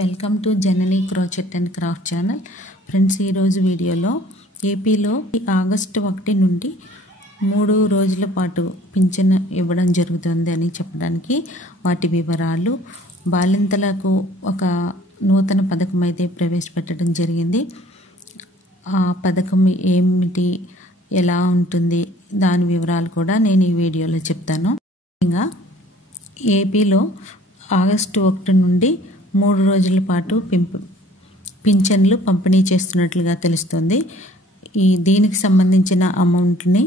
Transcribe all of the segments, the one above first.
Welcome to Janani crochet and craft channel. Friends, ఈరోజు వీడియోలో ఏపీలో ఆగస్టు 1 నుండి 3 రోజుల పాటు పింఛన్ ఇవ్వడం జరుగుతుంది అని చెప్పడానికి వాటి వివరాలు, బాలింతలకు ఒక నూతన పథకం అయితే ప్రవేశపెట్టడం జరిగింది. ఆ పథకం ఏమిటి, ఎలా ఉంటుంది, దాని వివరాలు కూడా నేను ఈ వీడియోలో చెప్తాను. ఇంకా ఏపీలో ఆగస్టు 1 నుండి 3 రోజుల పాటు పింఛన్లు పంపిణీ చేస్తున్నట్లుగా తెలుస్తుంది. దీనికి సంబంధించిన అమౌంట్ని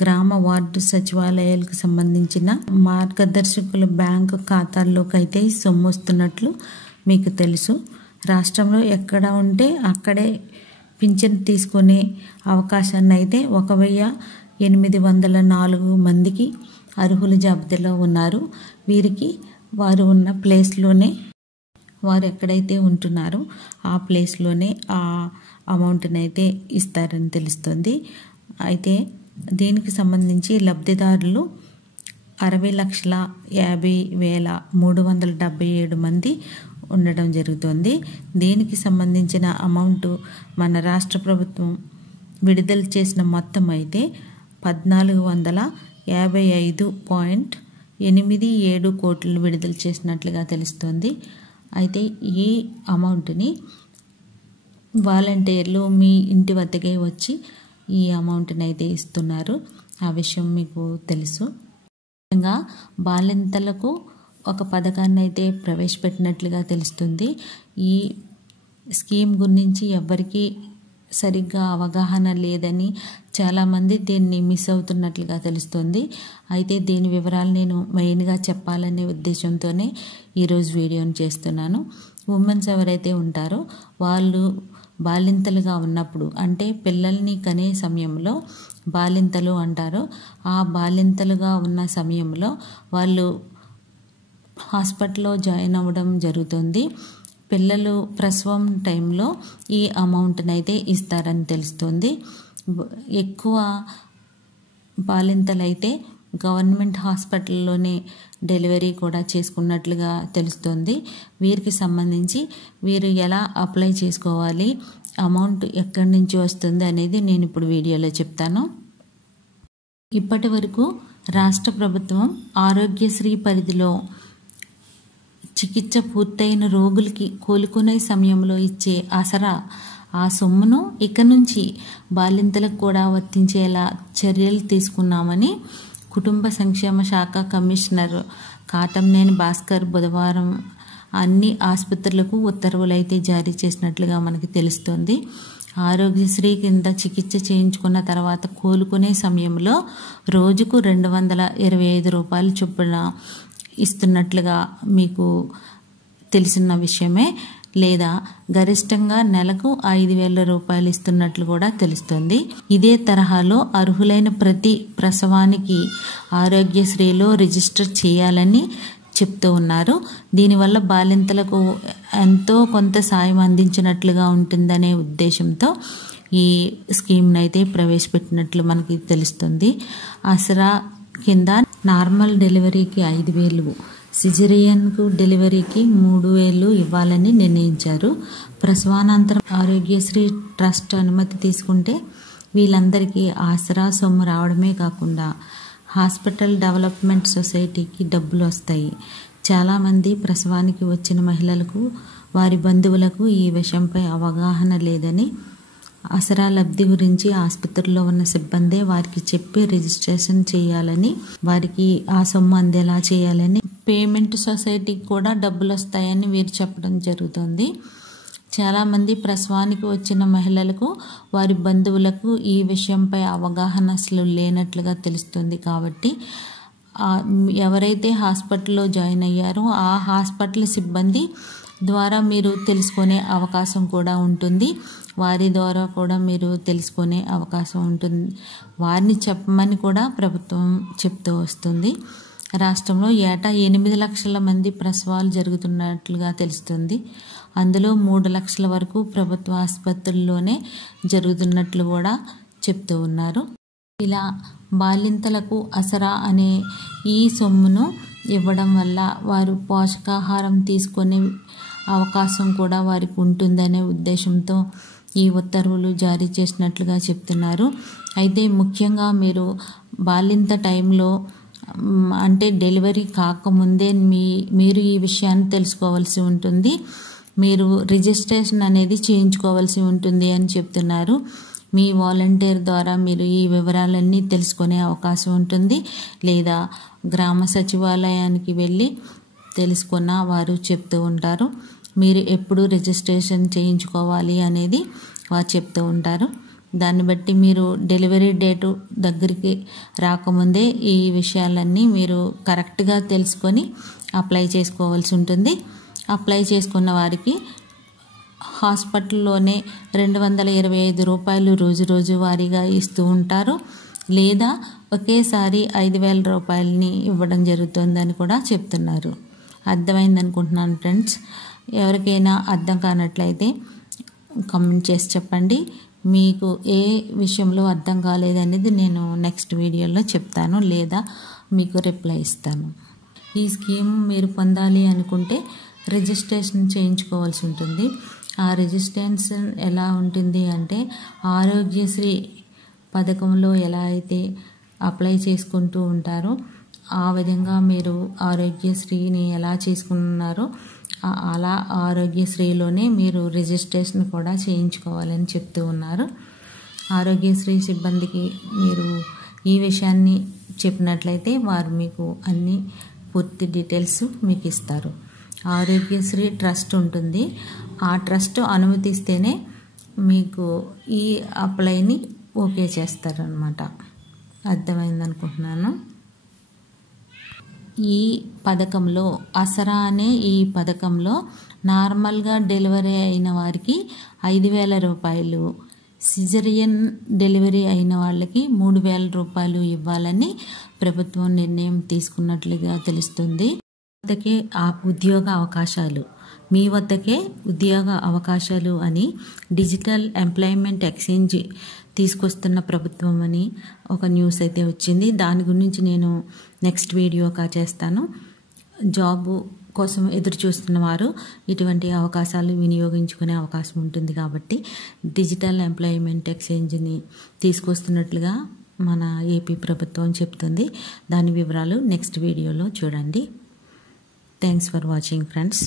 గ్రామ వార్డు సచివాలయాలకు సంబంధించిన మార్గదర్శకుల బ్యాంకు ఖాతాల్లోకి అయితే సొమ్ము వస్తున్నట్లు మీకు తెలుసు. రాష్ట్రంలో ఎక్కడ ఉంటే అక్కడే పింఛన్ తీసుకునే అవకాశాన్ని అయితే 1804 మందికి అర్హుల జాబితాలో ఉన్నారు. వీరికి వారు ఉన్న ప్లేస్లోనే, వారు ఎక్కడైతే ఉంటున్నారో ఆ ప్లేస్లోనే ఆ అమౌంట్ని అయితే ఇస్తారని తెలుస్తుంది. అయితే దీనికి సంబంధించి లబ్ధిదారులు 60,50,377 మంది ఉండడం జరుగుతుంది. దీనికి సంబంధించిన అమౌంట్ మన రాష్ట్ర ప్రభుత్వం విడుదల చేసిన మొత్తం అయితే 1455.87 కోట్లు విడుదల చేసినట్లుగా తెలుస్తుంది. అయితే ఈ అమౌంట్ని వాలంటీర్లు మీ ఇంటి వద్దకే వచ్చి ఈ అమౌంట్ని అయితే ఇస్తున్నారు. ఆ విషయం మీకు తెలుసు. ముఖ్యంగా బాలింతలకు ఒక పథకాన్ని అయితే ప్రవేశపెట్టినట్లుగా తెలుస్తుంది. ఈ స్కీమ్ గురించి ఎవరికి సరిగ్గా అవగాహన లేదని చాలామంది దీన్ని మిస్ అవుతున్నట్లుగా తెలుస్తుంది. అయితే దీని వివరాలు నేను మెయిన్గా చెప్పాలనే ఉద్దేశంతోనే ఈరోజు వీడియోని చేస్తున్నాను. ఉమెన్స్ ఎవరైతే ఉంటారో వాళ్ళు బాలింతలుగా ఉన్నప్పుడు, అంటే పిల్లల్ని కనే సమయంలో బాలింతలు అంటారు. ఆ బాలింతలుగా ఉన్న సమయంలో వాళ్ళు హాస్పిటల్లో జాయిన్ అవ్వడం జరుగుతుంది. పిల్లలు ప్రసవం టైంలో ఈ అమౌంట్ని అయితే ఇస్తారని తెలుస్తుంది. ఎక్కువ బాలింతలైతే గవర్నమెంట్ హాస్పిటల్లోనే డెలివరీ కూడా చేసుకున్నట్లుగా తెలుస్తుంది. వీరికి సంబంధించి వీరు ఎలా అప్లై చేసుకోవాలి, అమౌంట్ ఎక్కడి నుంచి వస్తుంది అనేది నేను ఇప్పుడు వీడియోలో చెప్తాను. ఇప్పటి వరకు రాష్ట్ర ప్రభుత్వం ఆరోగ్యశ్రీ పరిధిలో చికిత్స పూర్తయిన రోగులకి కోలుకునే సమయంలో ఇచ్చే ఆసరా ఆ సొమ్మును ఇక నుంచి బాలింతలకు కూడా వర్తించేలా చర్యలు తీసుకున్నామని కుటుంబ సంక్షేమ శాఖ కమిషనర్ కాటంనేని భాస్కర్ బుధవారం అన్ని ఆసుపత్రులకు ఉత్తర్వులు అయితే జారీ చేసినట్లుగా మనకి తెలుస్తుంది. ఆరోగ్యశ్రీ కింద చికిత్స చేయించుకున్న తర్వాత కోలుకునే సమయంలో రోజుకు 225 రూపాయల చొప్పున ఇస్తున్నట్లుగా మీకు తెలిసిన విషయమే. లేదా గరిష్టంగా నెలకు 5,000 రూపాయలు ఇస్తున్నట్లు కూడా తెలుస్తుంది. ఇదే తరహాలో అర్హులైన ప్రతి ప్రసవానికి ఆరోగ్యశ్రీలో రిజిస్టర్ చేయాలని చెప్తూ ఉన్నారు. దీనివల్ల బాలింతలకు ఎంతో కొంత సాయం అందించినట్లుగా ఉంటుందనే ఉద్దేశంతో ఈ స్కీమ్ని అయితే ప్రవేశపెట్టినట్లు మనకి తెలుస్తుంది. ఆసరా కింద నార్మల్ డెలివరీకి 5,000, సిజేరియన్కు డెలివరీకి 3,000 ఇవ్వాలని నిర్ణయించారు. ప్రసవానంతరం ఆరోగ్యశ్రీ ట్రస్ట్ అనుమతి తీసుకుంటే వీళ్ళందరికీ ఆసరా సొమ్ము రావడమే కాకుండా హాస్పిటల్ డెవలప్మెంట్ సొసైటీకి డబ్బులు వస్తాయి. చాలామంది ప్రసవానికి వచ్చిన మహిళలకు, వారి బంధువులకు ఈ విషయంపై అవగాహన లేదని, ఆసరా లబ్ధి గురించి ఆసుపత్రిలో ఉన్న సిబ్బందే వారికి చెప్పి రిజిస్ట్రేషన్ చేయాలని, వారికి ఆ సొమ్ము అందేలా చేయాలని, పేమెంట్ సొసైటీకి కూడా డబ్బులు వస్తాయని వీరు చెప్పడం జరుగుతుంది. చాలామంది ప్రసవానికి వచ్చిన మహిళలకు, వారి బంధువులకు ఈ విషయంపై అవగాహన అసలు లేనట్లుగా తెలుస్తుంది. కాబట్టి ఎవరైతే హాస్పిటల్లో జాయిన్ అయ్యారో ఆ హాస్పిటల్ సిబ్బంది ద్వారా మీరు తెలుసుకునే అవకాశం కూడా ఉంటుంది. వారి ద్వారా కూడా మీరు తెలుసుకునే అవకాశం ఉంటుంది. వారిని చెప్పమని కూడా ప్రభుత్వం చెప్తూ వస్తుంది. రాష్ట్రంలో ఏటా 8 లక్షల మంది ప్రసవాలు జరుగుతున్నట్లుగా తెలుస్తుంది. అందులో 3 లక్షల వరకు ప్రభుత్వ ఆసుపత్రుల్లోనే జరుగుతున్నట్లు కూడా చెప్తూ ఉన్నారు. ఇలా బాలింతలకు ఆసరా అనే ఈ సొమ్మును ఇవ్వడం వల్ల వారు పోషకాహారం తీసుకొని అవకాశం కూడా వారికి ఉంటుందనే ఉద్దేశంతో ఈ ఉత్తర్వులు జారీ చేసినట్లుగా చెప్తున్నారు. అయితే ముఖ్యంగా మీరు బాలింత టైంలో అంటే డెలివరీ కాకముందే మీరు ఈ విషయాన్ని తెలుసుకోవాల్సి ఉంటుంది. మీరు రిజిస్ట్రేషన్ అనేది చేయించుకోవాల్సి ఉంటుంది అని చెప్తున్నారు. మీ వాలంటీర్ ద్వారా మీరు ఈ వివరాలన్నీ తెలుసుకునే అవకాశం ఉంటుంది. లేదా గ్రామ సచివాలయానికి వెళ్ళి తెలుసుకున్న వారు చెప్తూ ఉంటారు. మీరు ఎప్పుడు రిజిస్ట్రేషన్ చేయించుకోవాలి అనేది వారు చెప్తూ ఉంటారు. దాన్ని బట్టి మీరు డెలివరీ డేటు దగ్గరికి రాకముందే ఈ విషయాలన్నీ మీరు కరెక్ట్గా తెలుసుకొని అప్లై చేసుకోవాల్సి ఉంటుంది. అప్లై చేసుకున్న వారికి హాస్పిటల్లోనే 225 రూపాయలు రోజు వారీగా ఇస్తూ ఉంటారు. లేదా ఒకేసారి 5,000 రూపాయలని ఇవ్వడం జరుగుతుందని కూడా చెప్తున్నారు. అర్థమైందనుకుంటున్నాను ఫ్రెండ్స్. ఎవరికైనా అర్థం కానట్లయితే కామెంట్ చేసి చెప్పండి. మీకు ఏ విషయంలో అర్థం కాలేదనేది నేను నెక్స్ట్ వీడియోలో చెప్తాను, లేదా మీకు రిప్లై ఇస్తాను. ఈ స్కీమ్ మీరు పొందాలి అనుకుంటే రిజిస్ట్రేషన్ చేయించుకోవాల్సి ఉంటుంది. ఆ రిజిస్ట్రేషన్ ఎలా ఉంటుంది అంటే ఆరోగ్యశ్రీ పథకంలో ఎలా అయితే అప్లై చేసుకుంటూ ఉంటారో ఆ విధంగా మీరు ఆరోగ్యశ్రీని ఎలా చేసుకున్నారో అలా ఆరోగ్యశ్రీలోనే మీరు రిజిస్ట్రేషన్ కూడా చేయించుకోవాలని చెప్తూ ఉన్నారు. ఆరోగ్యశ్రీ సిబ్బందికి మీరు ఈ విషయాన్ని చెప్పినట్లయితే వారు మీకు అన్ని పూర్తి డీటెయిల్స్ మీకు ఇస్తారు. ఆరోగ్యశ్రీ ట్రస్ట్ ఉంటుంది. ఆ ట్రస్ట్ అనుమతిస్తేనే మీకు ఈ అప్లైని ఓకే చేస్తారనమాట. అర్థమైందనుకుంటున్నాను. ఈ పథకంలో ఆసరా అనే ఈ పథకంలో నార్మల్గా డెలివరీ అయిన వారికి 5,000 రూపాయలు, సిజరియన్ డెలివరీ అయిన వాళ్ళకి 3,000 రూపాయలు ఇవ్వాలని ప్రభుత్వం నిర్ణయం తీసుకున్నట్లుగా తెలుస్తుంది. మీ వద్దకే ఉద్యోగ అవకాశాలు అని డిజిటల్ ఎంప్లాయ్మెంట్ ఎక్స్చేంజ్ తీసుకొస్తున్న ప్రభుత్వం అని ఒక న్యూస్ అయితే వచ్చింది. దాని గురించి నేను నెక్స్ట్ వీడియోగా చేస్తాను. జాబు కోసం ఎదురు చూస్తున్న వారు ఇటువంటి అవకాశాలు వినియోగించుకునే అవకాశం ఉంటుంది. కాబట్టి డిజిటల్ ఎంప్లాయ్మెంట్ ఎక్స్చేంజ్ని తీసుకొస్తున్నట్లుగా మన ఏపీ ప్రభుత్వం చెప్తుంది. దాని వివరాలు నెక్స్ట్ వీడియోలో చూడండి. Thanks for watching friends.